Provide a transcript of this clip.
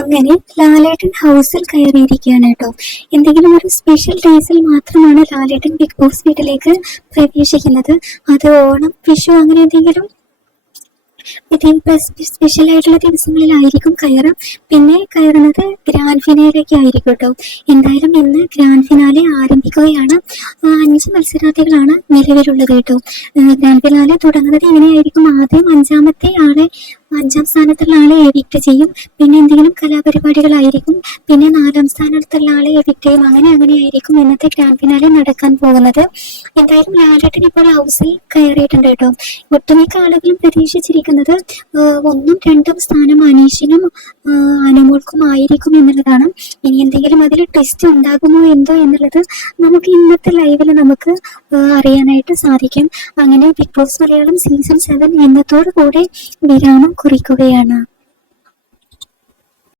അങ്ങനെ ലാലേട്ടൻ ഹൗസിൽ കയറിയിരിക്കുകയാണ് കേട്ടോ. എന്തെങ്കിലും ഒരു സ്പെഷ്യൽ ഡേയ്സിൽ മാത്രമാണ് ലാലേട്ടൻ ബിഗ് ബോസ് വീട്ടിലേക്ക് പ്രവേശിക്കുന്നത്. അത് ഓണം, വിഷു അങ്ങനെ എന്തെങ്കിലും സ്പെഷ്യൽ ആയിട്ടുള്ള ദിവസങ്ങളിലായിരിക്കും കയറും. പിന്നെ കയറുന്നത് ഗ്രാൻഡ് ഫിനാലേക്ക് ആയിരിക്കും കേട്ടോ. എന്തായാലും ഇന്ന് ഗ്രാൻഡ് ഫിനാലെ ആരംഭിക്കുകയാണ്. 5 മത്സരാർത്ഥികളാണ് നിലവിലുള്ളത് കേട്ടോ. ഗ്രാൻഡ് ഫിനാലെ തുടങ്ങുന്നത് ഇങ്ങനെയായിരിക്കും. ആദ്യം അഞ്ചാം സ്ഥാനത്തുള്ള ആളെ എവിക്ട് ചെയ്യും. പിന്നെ എന്തെങ്കിലും കലാപരിപാടികളായിരിക്കും. പിന്നെ 4ാം സ്ഥാനത്തുള്ള ആളെ എവിക്ട് ചെയ്യും. അങ്ങനെയായിരിക്കും ഇന്നത്തെ ഗ്രാൻഡ് ഫിനാലെ നടക്കാൻ പോകുന്നത്. എന്തായാലും ലാലേട്ടൻ ഇപ്പോൾ ഹൗസിൽ കയറിയിട്ടുണ്ട് കേട്ടോ. ഒട്ടുമിക്ക ആളുകളും പ്രതീക്ഷിച്ചിരിക്കുന്നത് 1ഉം 2ഉം സ്ഥാനം അനീഷിനും അനുമോൾക്കും ആയിരിക്കും എന്നുള്ളതാണ്. ഇനി എന്തെങ്കിലും അതിൽ ട്വിസ്റ്റ് ഉണ്ടാകുമോ എന്തോ എന്നുള്ളത് നമുക്ക് ഇന്നത്തെ ലൈവിൽ നമുക്ക് അറിയാനായിട്ട് സാധിക്കും. അങ്ങനെ ബിഗ് ബോസ് മലയാളം സീസൺ 7 ഇന്നത്തോടു കൂടെ വിരാമം കുറിക്കുകയാണ്.